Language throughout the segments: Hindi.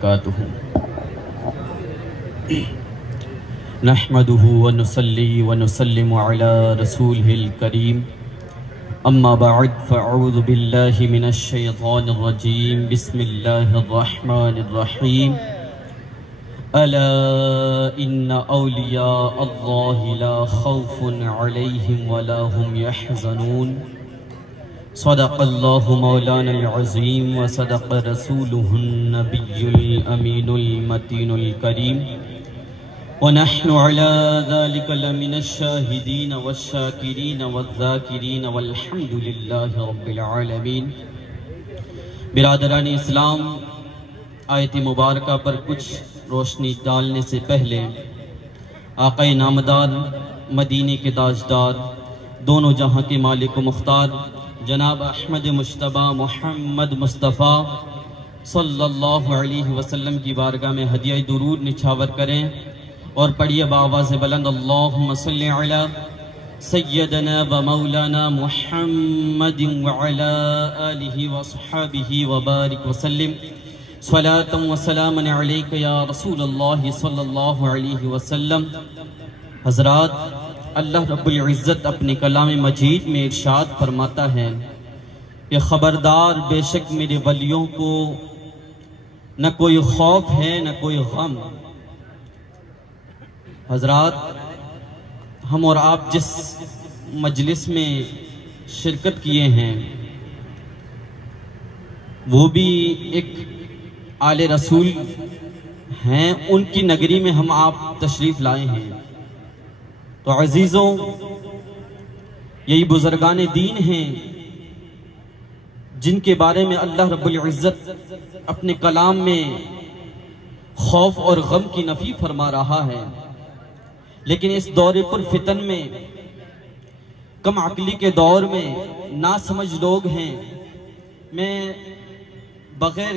बरकातुहू। नहमदुहु व नुसल्ली व नुसल्लिमु अला रसूलिहिल करीम। अम्मा बअद फ़अऊज़ु बिल्लाहि मिनश शैतानिर रजीम। बिस्मिल्लाहिर रहमानिर रहीम। अला इन्ना औलिया अल्लाहि ला खौफुन अलैहिम वला हुम यहज़नून। सदक़ल्लाहु मौलानल अज़ीम व सदक़ रसूलुहुन नबियुल अमीनुल मतीनुल करीम व नहनु अला ज़ालिका लमिनश शाहिदीन वश्शाकिरीन वज़्ज़ाकिरीन वल्हम्दुलिल्लाहि रब्बिल आलमीन। बिरादरान इस्लाम, आयत मुबारका पर कुछ रोशनी डालने से पहले आक़ाए नामदार, मदीने के ताजदार, दोनों जहां के मालिक व मुख्तार जनाब अहमद मुश्तबा मोहम्मद मुस्तफ़ा सल्लल्लाहु अलैहि वसल्लम की बारगाह में हदिया दुरूद निछावर करें और पढ़िए बावाज़ बुलंद अल्लाहुम्मा सल्लि अला सय्यदना व मौलाना मुहम्मदिन व अला आलिहि व अस्हाबिहि व बारिक व सल्लिम स्वलातन व सलामन अलैका या रसूलल्लाह सल्लल्लाहु अलैहि वसल्लम। हज़रात, अल्लाह रब्बुल इज़्ज़त अपने कलाम मजीद में इरशाद फरमाता है कि ख़बरदार, बेशक मेरे वलियों को न कोई खौफ है न कोई गम। हज़रात, हम और आप जिस मजलिस में शिरकत किए हैं वो भी एक आले रसूल हैं, उनकी नगरी में हम आप तशरीफ़ लाए हैं। तो अजीज़ों, यही बुजुर्गान दीन हैं जिनके बारे में अल्लाह रब्बुल इज़्ज़त अपने कलाम में खौफ और गम की नफ़ी फरमा रहा है। लेकिन इस दौरे पर फितन में, कम अक्ली के दौर में ना समझ लोग हैं। मैं बग़ैर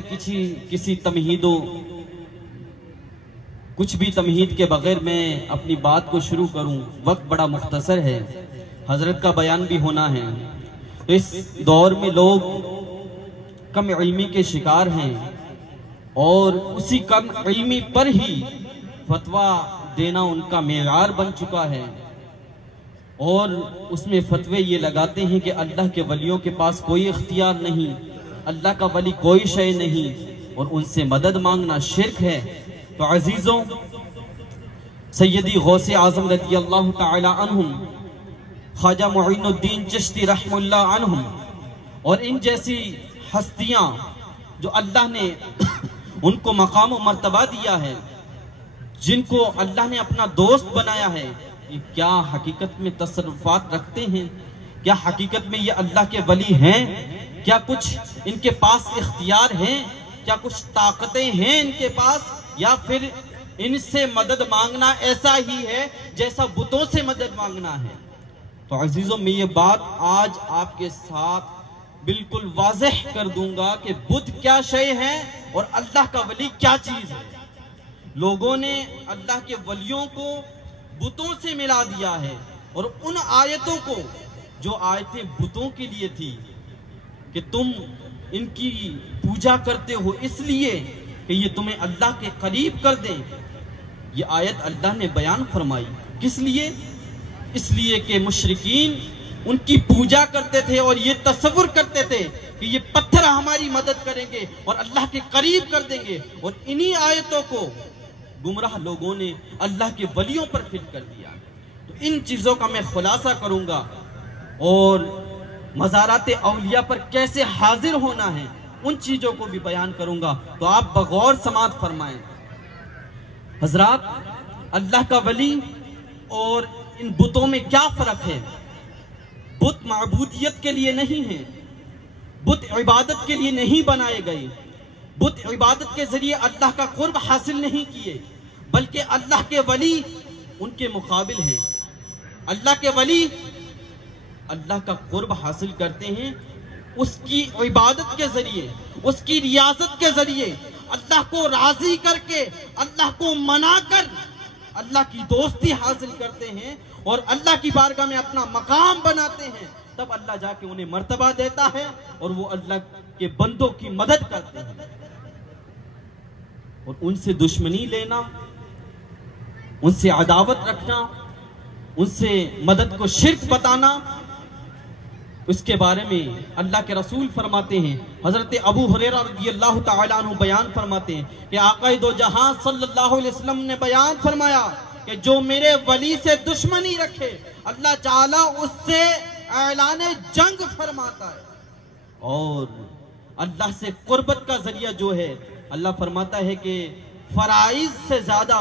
किसी तमहीदो, कुछ भी तमहीद के बग़ैर मैं अपनी बात को शुरू करूं, वक्त बड़ा मुख्तसर है, हज़रत का बयान भी होना है। तो इस दौर में लोग कम इल्मी के शिकार हैं और उसी कम इल्मी पर ही फतवा देना उनका मेयार बन चुका है और उसमें फतवे ये लगाते हैं कि अल्लाह के वलियों के पास कोई इख्तियार नहीं, अल्लाह का वली कोई शय नहीं और उनसे मदद मांगना शिर्क है। तो अजीज़ों, सैयदी गौसे आज़म रज़ी अल्लाह तआला अन्हुम, ख्वाजा मुईनुद्दीन चिश्ती रहमतुल्लाह अन्हुम और इन जैसी हस्तियां जो अल्लाह ने उनको मकाम व मर्तबा दिया है, जिनको अल्लाह ने अपना दोस्त बनाया है, ये क्या हकीकत में तसर्रुफात रखते हैं? क्या हकीकत में ये अल्लाह के वली हैं? क्या कुछ इनके पास इख्तियार हैं? क्या कुछ ताकतें हैं इनके पास? या फिर इनसे मदद मांगना ऐसा ही है जैसा बुतों से मदद मांगना है? तो अजीजों, मैं ये बात आज आपके साथ बिल्कुल वाज़ेह कर दूंगा कि बुत क्या शय है और अल्लाह का वली क्या चीज है। लोगों ने अल्लाह के वलियों को बुतों से मिला दिया है और उन आयतों को, जो आयतें बुतों के लिए थी कि तुम इनकी पूजा करते हो इसलिए कि ये तुम्हें अल्लाह के करीब कर दें, ये आयत अल्लाह ने बयान फरमाई। किस लिए? इसलिए कि मुशरिकीन उनकी पूजा करते थे और ये तसव्वुर करते थे कि ये पत्थर हमारी मदद करेंगे और अल्लाह के करीब कर देंगे, और इन्हीं आयतों को गुमराह लोगों ने अल्लाह के वलियों पर फिट कर दिया। तो इन चीजों का मैं खुलासा करूंगा और मज़ारात औलिया पर कैसे हाजिर होना है उन चीजों को भी बयान करूंगा। तो आप बगौर समात फरमाएं। हजरात, अल्लाह का वली और इन बुतों में क्या फर्क है? बुत माबूदियत के लिए नहीं है, बुत इबादत के लिए नहीं बनाए गए, बुत इबादत के जरिए अल्लाह का कुर्ब हासिल नहीं किए, बल्कि अल्लाह के वली उनके मुकाबिल हैं। अल्लाह के वली अल्लाह का कुर्ब हासिल करते हैं उसकी इबादत के जरिए, उसकी रियासत के जरिए, अल्लाह को राजी करके, अल्लाह को मनाकर अल्लाह की दोस्ती हासिल करते हैं और अल्लाह की बारगाह में अपना मकाम बनाते हैं। तब अल्लाह जाके उन्हें मर्तबा देता है और वो अल्लाह के बंदों की मदद करते हैं। और उनसे दुश्मनी लेना, उनसे अदावत रखना, उनसे मदद को शिर्क बताना, उसके बारे में अल्लाह के रसूल फरमाते हैं, हजरत अबू हुरैरा रज़ियल्लाहु ताला अन्हु बयान फरमाते हैं कि आक़ाए दो जहां सल्लल्लाहु अलैहि वसल्लम ने बयान फरमाया कि जो मेरे वली से दुश्मनी रखे अल्लाह ताला उससे ऐलाने जंग फरमाता है, और अल्लाह से कुर्बत का जरिया जो है अल्लाह फरमाता है कि फराइज से ज्यादा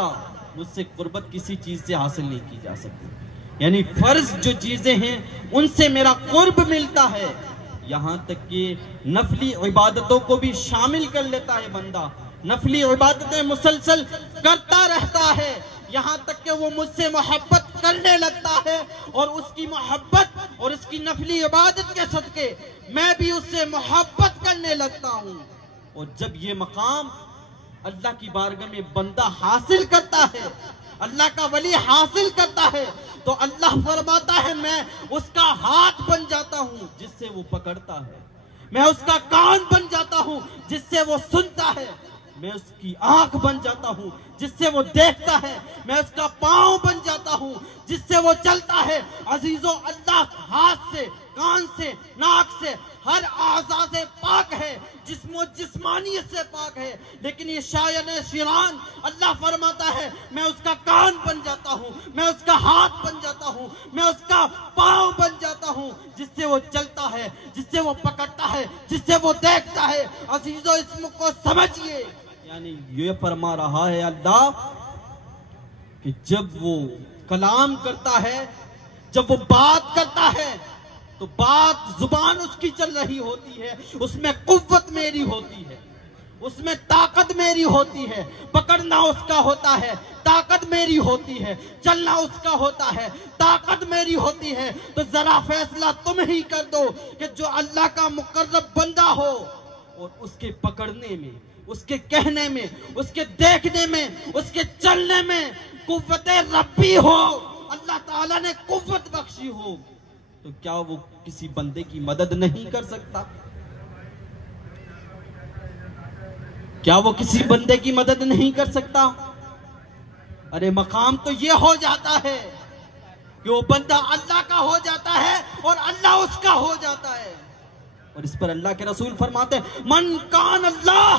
मुझसे कुर्बत किसी चीज से हासिल नहीं की जा सकती। यानी फर्ज जो चीजें हैं उनसे मेरा कुर्ब मिलता है। यहाँ तक कि नफली इबादतों को भी शामिल कर लेता है बंदा, नफली इबादतें मुसलसल करता रहता है, यहाँ तक कि वो मुझसे मोहब्बत करने लगता है और उसकी मोहब्बत और उसकी नफली इबादत के सदके मैं भी उससे मोहब्बत करने लगता हूँ। और जब ये मकाम अल्लाह की बारगाह में बंदा हासिल करता है, अल्लाह का वली हासिल करता है, तो अल्लाह फरमाता है मैं उसका हाथ बन जाता हूँ जिससे वो पकड़ता है, मैं उसका कान बन जाता हूँ जिससे वो सुनता है, मैं उसकी आंख बन जाता हूँ जिससे वो देखता है, मैं उसका पांव बन जाता हूँ जिससे वो चलता है। अजीजों, अल्लाह हाथ से, कान से, नाक से, हर आज़ा से पाक है, जिस्मानियत से पाक है, लेकिन ये शायन शिरान अल्लाह फरमाता है मैं उसका कान बन जाता हूँ, मैं उसका हाथ बन जाता हूँ, मैं उसका पांव बन जाता हूँ जिससे वो चलता है, जिससे वो पकड़ता है, जिससे वो देखता है। अजीजों, इसम को समझिए, यानी ये फरमा रहा है अल्लाह कि जब वो कलाम करता है, जब वो बात करता है तो बात जुबान उसकी चल रही होती है, उसमें कुव्वत मेरी होती है, उसमें ताकत मेरी होती है, पकड़ना उसका होता है, ताकत मेरी होती है, चलना उसका होता है, ताकत मेरी होती है। तो जरा फैसला तुम ही कर दो कि जो अल्लाह का मुकर्रब बंदा हो और उसके पकड़ने में, उसके कहने में, उसके देखने में, उसके चलने में कुव्वत रब्बी हो, अल्लाह ताला ने कुव्वत बख्शी हो, तो क्या वो किसी बंदे की मदद नहीं कर सकता? क्या वो किसी बंदे की मदद नहीं कर सकता? अरे मकाम तो ये हो जाता है कि वो बंदा अल्लाह का हो जाता है और अल्लाह उसका हो जाता है। और इस पर अल्लाह के रसूल फरमाते हैं मन कान अल्लाह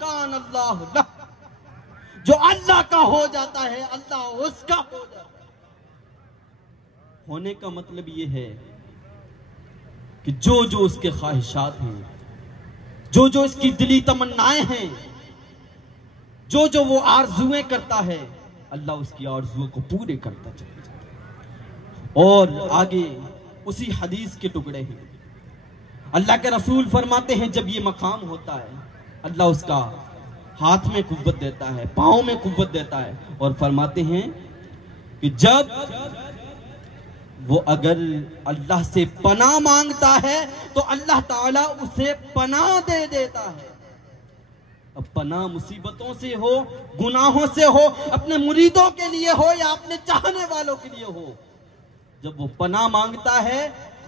लह, जो अल्लाह का हो जाता है अल्लाह उसका हो जाता है। होने का मतलब ये है कि जो जो उसके ख्वाहिशात हैं, जो जो इसकी दिली तमन्नाएं हैं, जो जो वो आरजुएं करता है, अल्लाह उसकी आरजुओं को पूरे करता चला जाता है। और आगे उसी हदीस के टुकड़े हैं, अल्लाह के रसूल फरमाते हैं जब ये मकाम होता है अल्लाह उसका हाथ में कुव्वत देता है, पांव में कुव्वत देता है, और फरमाते हैं कि जब वो अगर अल्लाह से पनाह मांगता है तो अल्लाह ताला उसे पनाह दे देता है। अब पनाह मुसीबतों से हो, गुनाहों से हो, अपने मुरीदों के लिए हो या अपने चाहने वालों के लिए हो, जब वो पनाह मांगता है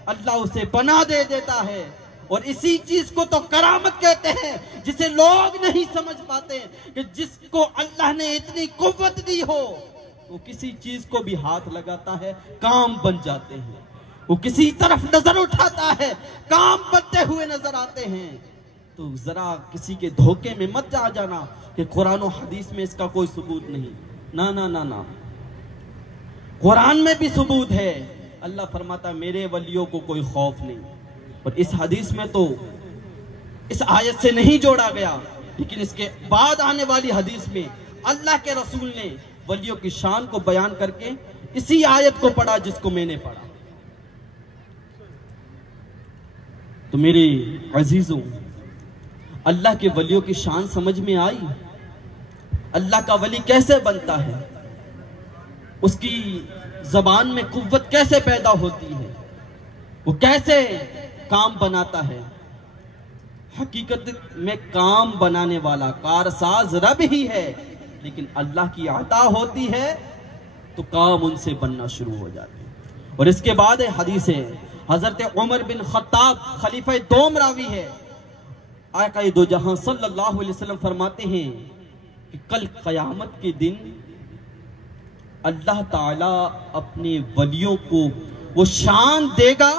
अल्लाह उसे पनाह दे देता है। और इसी चीज को तो करामत कहते हैं, जिसे लोग नहीं समझ पाते कि जिसको अल्लाह ने इतनी कुव्वत दी हो वो किसी चीज को भी हाथ लगाता है, काम बन जाते हैं, वो किसी तरफ नजर उठाता है, काम बनते हुए नजर आते हैं। तो जरा किसी के धोखे में मत जा जाना कि कुरान और हदीस में इसका कोई सबूत नहीं। ना ना ना ना, कुरान में भी सबूत है। अल्लाह फरमाता मेरे वलियों को कोई खौफ नहीं। और इस हदीस में तो इस आयत से नहीं जोड़ा गया, लेकिन इसके बाद आने वाली हदीस में अल्लाह के रसूल ने वलियों की शान को बयान करके इसी आयत को पढ़ा जिसको मैंने पढ़ा। तो मेरे अजीजों, अल्लाह के वलियों की शान समझ में आई? अल्लाह का वली कैसे बनता है, उसकी जबान में कुव्वत कैसे पैदा होती है, वो कैसे काम बनाता है। हकीकत में काम बनाने वाला कारसाज रब ही है, लेकिन अल्लाह की अता होती है तो काम उनसे बनना शुरू हो जाते हैं। और इसके बाद हदीस है हजरत उमर बिन खत्ताब खलीफा दोम रावी है, आका दो जहां सल्लल्लाहु अलैहि वसल्लम फरमाते हैं कि कल क़यामत के दिन अल्लाह ताला अपने वलियों को वो शान देगा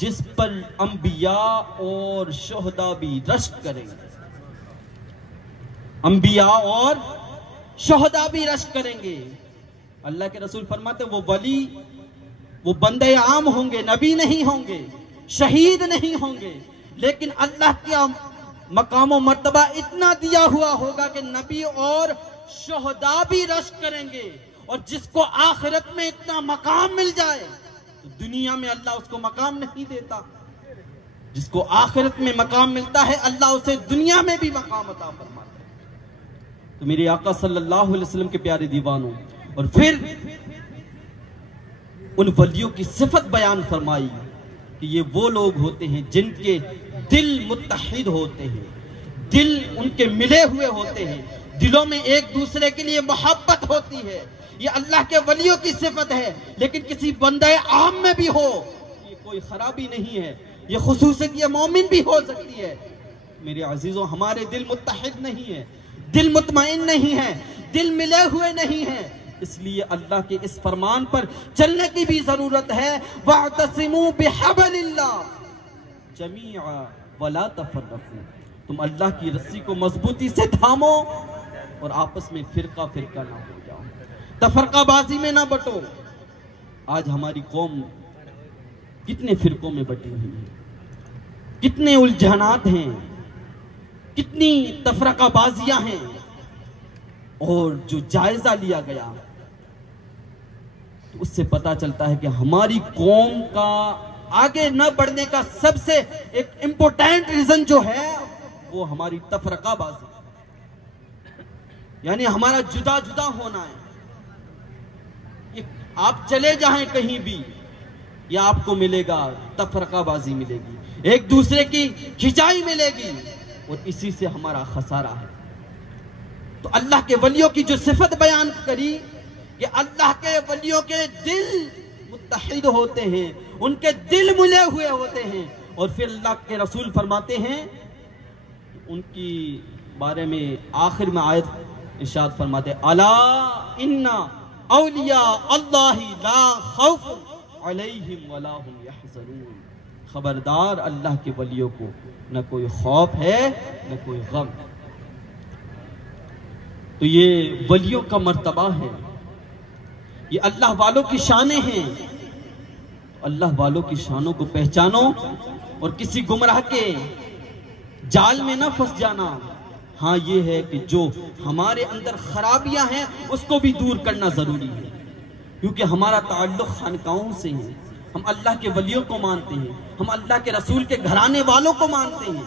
जिस पर अंबिया और शुहदा भी रश्क करेंगे। अंबिया और शुहदा भी रश्क करेंगे। अल्लाह के रसूल फरमाते वो वली, वो बंदे आम होंगे, नबी नहीं होंगे, शहीद नहीं होंगे, लेकिन अल्लाह का मकाम मर्तबा इतना दिया हुआ होगा कि नबी और शुहदा भी रश्क करेंगे। और जिसको आखिरत में इतना मकाम मिल जाए तो दुनिया में अल्लाह उसको मकाम नहीं देता। जिसको आखिरत में मकाम मिलता है अल्लाह उसे दुनिया में भी मकाम अता फरमाता है। तो मेरे आका सल्लल्लाहु अलैहि वसल्लम के प्यारे दीवानों, और फिर उन वलियों की सिफत बयान फरमाई कि ये वो लोग होते हैं जिनके दिल मुत्तहिद होते हैं, दिल उनके मिले हुए होते हैं, दिलों में एक दूसरे के लिए मोहब्बत होती है। ये अल्लाह के वलियों की सिफत है। लेकिन किसी बंदे आम में भी हो ये कोई खराबी नहीं है, ये खुसूसियत ये मोमिन भी हो सकती है। मेरे अजीजों, हमारे दिल मुत्तहिद नहीं है, दिल मुतमईन नहीं है, दिल मिले हुए नहीं है। इसलिए अल्लाह के इस फरमान पर चलने की भी जरूरत है। वअतसिमू बिहब्लिल्लाह जमीआ वला तफर्रकू, तुम अल्लाह की रस्सी को मजबूती से थामो और आपस में फिरका फिरका ना हो जाओ, तफरकाबाजी में ना बटो। आज हमारी कौम कितने फिरकों में बटी हुई है, कितने उलझनात हैं, कितनी तफरकाबाजियां हैं। और जो जायजा लिया गया तो उससे पता चलता है कि हमारी कौम का आगे न बढ़ने का सबसे एक इंपॉर्टेंट रीजन जो है वो हमारी तफरकाबाजी, यानी हमारा जुदा जुदा होना है। आप चले जाएं कहीं भी, या आपको मिलेगा तफरकाबाजी मिलेगी, एक दूसरे की खिंचाई मिलेगी, और इसी से हमारा खसारा है। तो अल्लाह के वलियों की जो सिफत बयान करी कि अल्लाह के वलियों के दिल मुत्तहिद होते हैं, उनके दिल मिले हुए होते हैं। और फिर अल्लाह के रसूल फरमाते हैं उनकी बारे में आखिर में आयत इरशाद फरमाते, अला इन्ना औलिया अल्लाहि ला खौफ अलैहिम वला हुम यहज़नून, खबरदार अल्लाह के वलियों को न कोई खौफ है न कोई गम। तो ये वलियों का मर्तबा है, ये अल्लाह वालों की शानें हैं। अल्लाह वालों की शानों को पहचानो और किसी गुमराह के जाल में ना फंस जाना। हाँ, ये है कि जो हमारे अंदर खराबियां हैं उसको भी दूर करना जरूरी है, क्योंकि हमारा ताल्लुक खानकाहों से है। हम अल्लाह के वलियों को मानते हैं, हम अल्लाह के रसूल के घराने वालों को मानते हैं।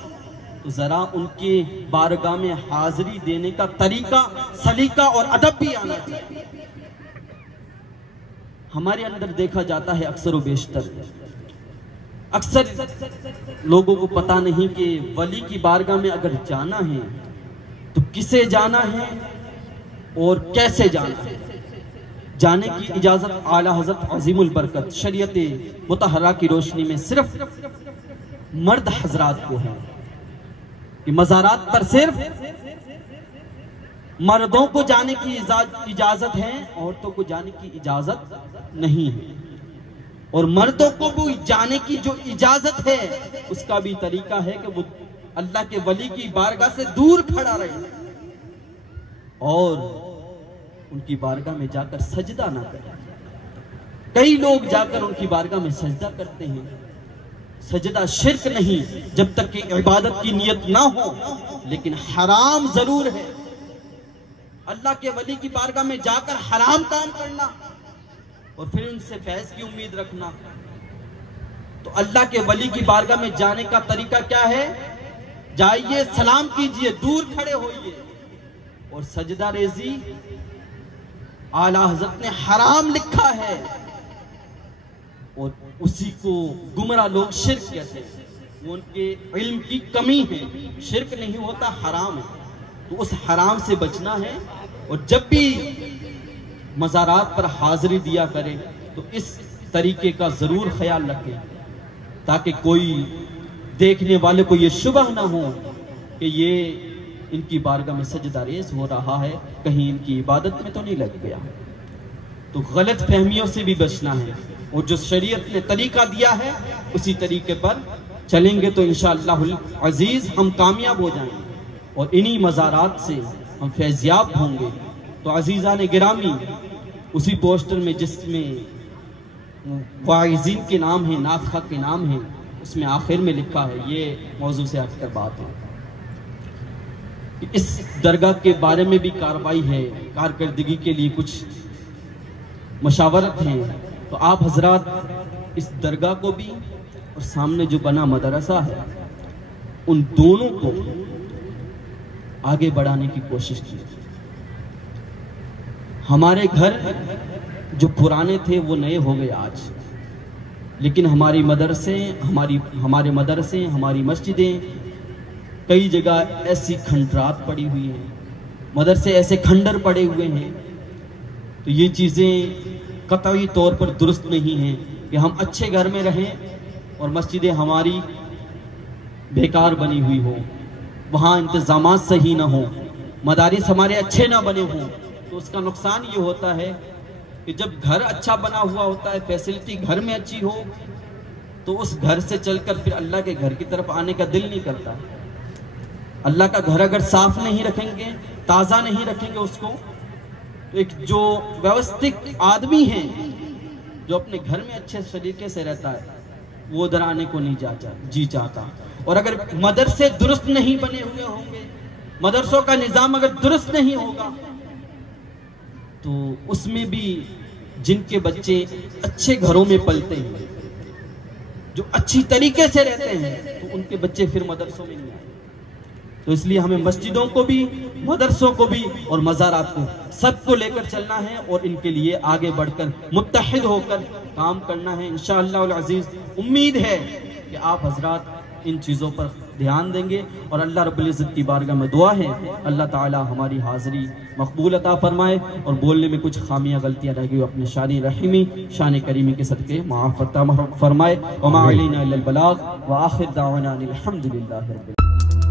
तो जरा उनके बारगाह में हाजिरी देने का तरीका, सलीका और अदब भी आना चाहिए। हमारे अंदर देखा जाता है अक्सर व बेशतर, अक्सर लोगों को पता नहीं कि वली की बारगाह में अगर जाना है तो किसे जाना है और कैसे जाना है। जाने की इजाजत आला हजरत अजीमुल बरकत शरीयत मुतहर्रा की रोशनी में सिर्फ मर्द हजरात को है कि मज़ारात पर सिर्फ मर्दों को जाने की इजाजत है, औरतों को जाने की इजाजत नहीं है। और मर्दों को भी जाने की जो इजाजत है उसका भी तरीका है कि वो अल्लाह के वली की बारगाह से दूर खड़ा रहे और उनकी बारगाह में जाकर सजदा ना करे। कई लोग जाकर उनकी बारगाह में सजदा करते हैं। सजदा शिर्क नहीं जब तक कि इबादत की नियत ना हो, लेकिन हराम जरूर है। अल्लाह के वली की बारगाह में जाकर हराम काम करना और फिर उनसे फैज की उम्मीद रखना। तो अल्लाह के वली की बारगाह में जाने का तरीका क्या है? जाइए, सलाम कीजिए, दूर खड़े होइए और सजदा रेजी आला हज़रत ने हराम लिखा है और उसी को गुमराह लोग शिर्क कहते हैं। वो उनके इल्म की कमी है। शिर्क नहीं होता, हराम है। तो उस हराम से बचना है। और जब भी मज़ारात पर हाजिरी दिया करे तो इस तरीके का जरूर ख्याल रखें, ताकि कोई देखने वाले को ये शुबह ना हो कि ये इनकी बारगाह में सजदा रेज़ हो रहा है, कहीं इनकी इबादत में तो नहीं लग गया। तो गलत फहमियों से भी बचना है और जो शरीयत ने तरीका दिया है उसी तरीके पर चलेंगे तो इंशाअल्लाहुल अजीज हम कामयाब हो जाएंगे और इन्हीं मज़ारात से हम फैज़याब होंगे। तो अजीज़ान गिरामी, उसी पोस्टर में जिसमें वाइज़ीन के नाम है, नाफ़ख़ा के नाम है, उसमें आखिर में लिखा है, ये मौजू से हटकर बात है कि इस दरगाह के बारे में भी कार्रवाई है, कारकर्दगी के लिए कुछ मशावरत हैं। तो आप हजरात इस दरगाह को भी और सामने जो बना मदरसा है, उन दोनों को आगे बढ़ाने की कोशिश की। हमारे घर जो पुराने थे वो नए हो गए आज, लेकिन हमारे मदरसे, हमारी मस्जिदें कई जगह ऐसी खंडरात पड़ी हुई हैं, मदरसे ऐसे खंडर पड़े हुए हैं। तो ये चीज़ें कतई तौर पर दुरुस्त नहीं हैं कि हम अच्छे घर में रहें और मस्जिदें हमारी बेकार बनी हुई हो, वहाँ इंतज़ामात सही ना हो, मदारिस हमारे अच्छे ना बने हों। तो उसका नुकसान ये होता है कि जब घर अच्छा बना हुआ होता है, फैसिलिटी घर में अच्छी हो, तो उस घर से चलकर फिर अल्लाह के घर की तरफ आने का दिल नहीं करता। अल्लाह का घर अगर साफ नहीं रखेंगे, ताज़ा नहीं रखेंगे उसको, तो एक जो व्यवस्थित आदमी है जो अपने घर में अच्छे तरीके से रहता है, वो उधर आने को नहीं जी चाहता। और अगर मदरसे दुरुस्त नहीं बने हुए होंगे, मदरसों का निज़ाम अगर दुरुस्त नहीं होगा, तो उसमें भी जिनके बच्चे अच्छे घरों में पलते हैं, जो अच्छी तरीके से रहते हैं, तो उनके बच्चे फिर मदरसों में नहीं आए। तो इसलिए हमें मस्जिदों को भी, मदरसों को भी और मज़ारात को, सबको लेकर चलना है और इनके लिए आगे बढ़कर मुत्तहिद होकर काम करना है इंशाअल्लाह अज़ीज़। उम्मीद है कि आप हजरात इन चीज़ों पर ध्यान देंगे और अल्लाह रब्बुल इज़्ज़त की बारगाह में दुआ है अल्लाह ताला हमारी हाज़िरी मकबूल अता फरमाए और बोलने में कुछ खामियां गलतियां रह गई अपने शान रहीमी शान करीमी के सदके माफ़ फरमाए। वमा अलैना इल्लल बलाग व आखिर दावाना अनिल हम्दुलिल्लाहि रब्बिल आलमीन।